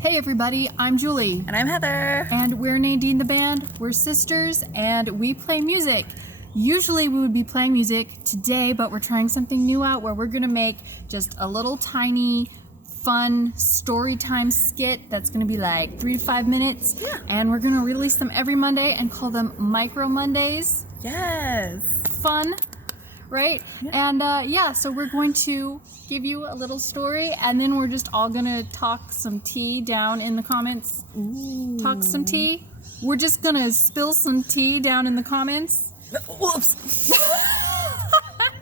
Hey everybody, I'm Julie. And I'm Heather. And we're Nadine the band. We're sisters and we play music. Usually we would be playing music today, but we're trying something new out where we're gonna make just a little tiny, fun story time skit that's gonna be like 3 to 5 minutes. Yeah. And we're gonna release them every Monday and call them Micro Mondays. Yes. Fun, right? Yeah. And so we're going to give you a little story and then we're just all gonna talk some tea down in the comments. Ooh. Talk some tea. We're just gonna spill some tea down in the comments. Whoops.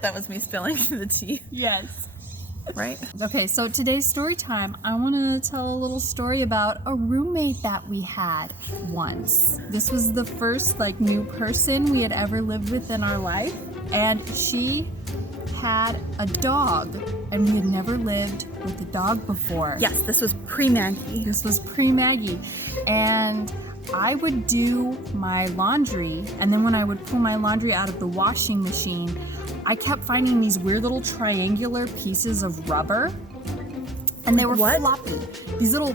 That was me spilling the tea. Yes. Right? Okay, so today's story time, I want to tell a little story about a roommate that we had once. This was the first new person we had ever lived with in our life, and she had a dog, and we had never lived with a dog before. Yes, this was pre-Maggie. This was pre-Maggie, and I would do my laundry, and then when I would pull my laundry out of the washing machine, I kept finding these weird little triangular pieces of rubber, and they were floppy. These little,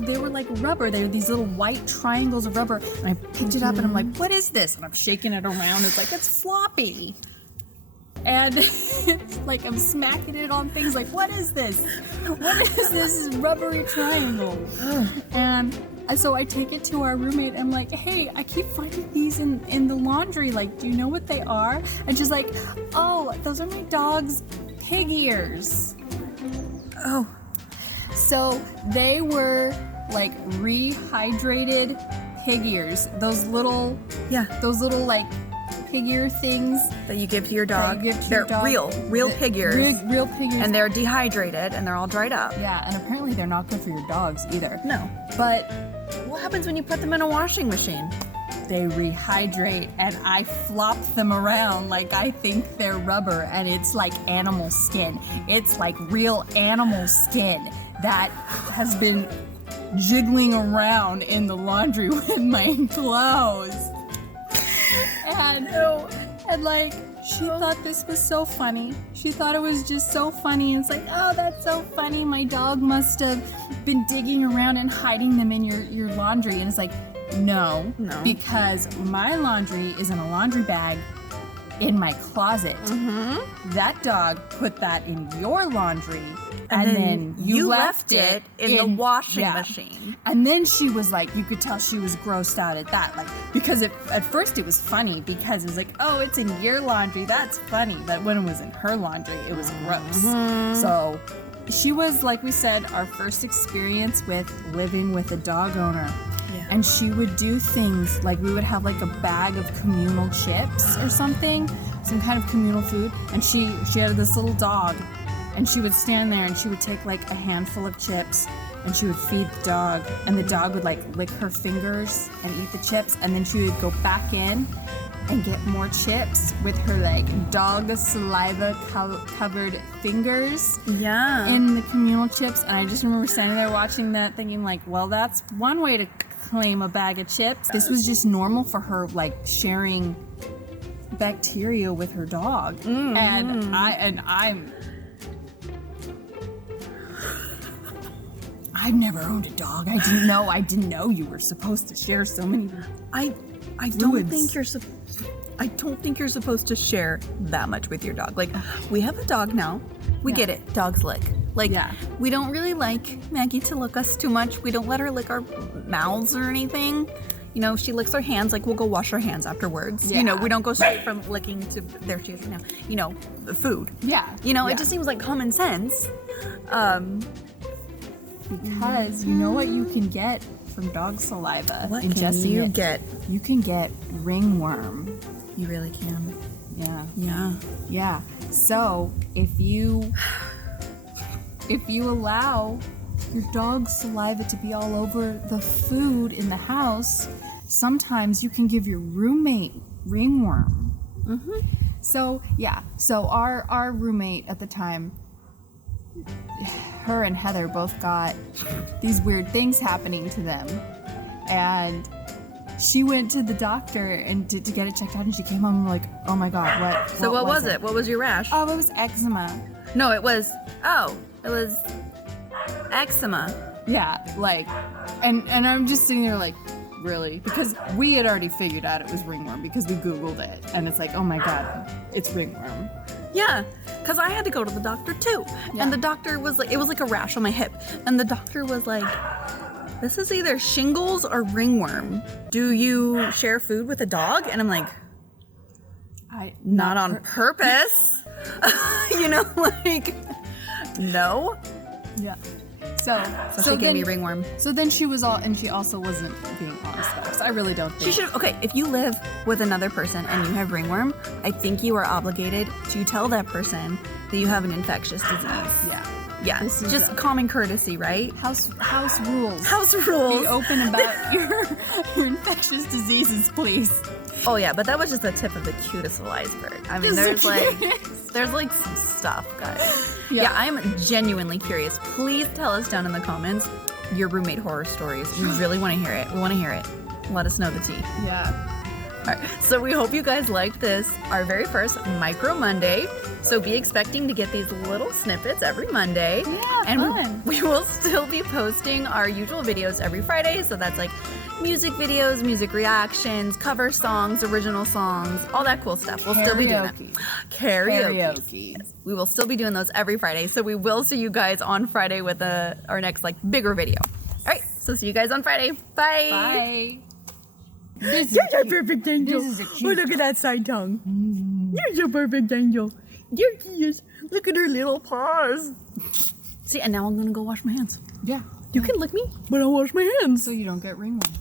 they were like rubber. They were these little white triangles of rubber, and I picked it up, and I'm like, what is this? And I'm shaking it around. It's like, it's floppy. And like I'm smacking it on things like, what is this? What is this rubbery triangle? And so I take it to our roommate and I'm like, hey, I keep finding these in the laundry. Like, do you know what they are? And she's like, oh, those are my dog's pig ears. Oh. So they were like rehydrated pig ears. Those little like pig ear things that you give to your dog. They're real pig ears. Real pig ears. And they're dehydrated and they're all dried up. Yeah, and apparently they're not good for your dogs either. No. But what happens when you put them in a washing machine? They rehydrate and I flop them around like I think they're rubber, and it's like animal skin. It's like real animal skin that has been jiggling around in the laundry with my clothes. And like, she thought this was so funny. She thought it was just so funny. And it's like, oh, that's so funny. My dog must have been digging around and hiding them in your laundry. And it's like, no, because my laundry is in a laundry bag in my closet. Mm-hmm. That dog put that in your laundry. And then you left it in the washing machine. And then she was like, you could tell she was grossed out at that. Like, because at first it was funny because it was like, oh, it's in your laundry. That's funny. But when it was in her laundry, it was gross. Mm-hmm. So she was, like we said, our first experience with living with a dog owner. Yeah. And she would do things like we would have like a bag of communal chips or something, some kind of communal food. And she had this little dog. And she would stand there and she would take like a handful of chips and she would feed the dog, and the dog would like lick her fingers and eat the chips, and then she would go back in and get more chips with her like dog saliva covered fingers in the communal chips. And I just remember standing there watching that thinking like, well, that's one way to claim a bag of chips. This was just normal for her, like sharing bacteria with her dog. Mm-hmm. And I've never owned a dog. I didn't know you were supposed to share so many. I don't think you're supposed to share that much with your dog. Like, we have a dog now. We get it. Dogs lick. Like, we don't really like Maggie to lick us too much. We don't let her lick our mouths or anything. You know, she licks our hands. Like, we'll go wash our hands afterwards. Yeah. You know, we don't go straight from licking to there she is now. You know, the food. Yeah. You know, it just seems like common sense. Because you know what you can get from dog saliva? What can you get? You can get ringworm. You really can. Yeah. Yeah. Yeah. So if you allow your dog's saliva to be all over the food in the house, sometimes you can give your roommate ringworm. Mm-hmm. So our roommate at the time, her and Heather both got these weird things happening to them, and she went to the doctor and to get it checked out, and she came home like, oh my god, what was it? What was your rash? Oh, it was eczema. No, it was eczema. Yeah, like, and I'm just sitting there like, really? Because we had already figured out it was ringworm because we Googled it, and it's like, oh my god, it's ringworm. Yeah, because I had to go to the doctor too. Yeah. And the doctor was like, it was like a rash on my hip. And the doctor was like, this is either shingles or ringworm. Do you share food with a dog? And I'm like, not on purpose. You know, like, no. Yeah. So she gave me ringworm. So then she also wasn't being honest about it. 'Cause I really don't think. She should, okay, if you live with another person and you have ringworm, I think you are obligated to tell that person that you have an infectious disease. Yeah. Yeah, just common courtesy, right? House rules. House rules. Be open about your infectious diseases, please. Oh yeah, but that was just the tip of the cutest little iceberg. I mean, there's like some stuff, guys. Yeah, I'm genuinely curious. Please tell us down in the comments your roommate horror stories. We really want to hear it. We want to hear it. Let us know the tea. Yeah. All right, so we hope you guys liked this, our very first Micro Monday. So be expecting to get these little snippets every Monday. Yeah, and fun. we will still be posting our usual videos every Friday. So that's like music videos, music reactions, cover songs, original songs, all that cool stuff. We'll still be doing that. Karaoke. Yes, we will still be doing those every Friday. So we will see you guys on Friday with our next like bigger video. All right, so see you guys on Friday. Bye. Bye. You're so perfect, Angel. This is a cute Oh, look at that side tongue. You're so perfect, Angel. There he is. Look at her little paws. See, and now I'm gonna go wash my hands. Yeah. You can lick me, but I'll wash my hands. So you don't get ringworm.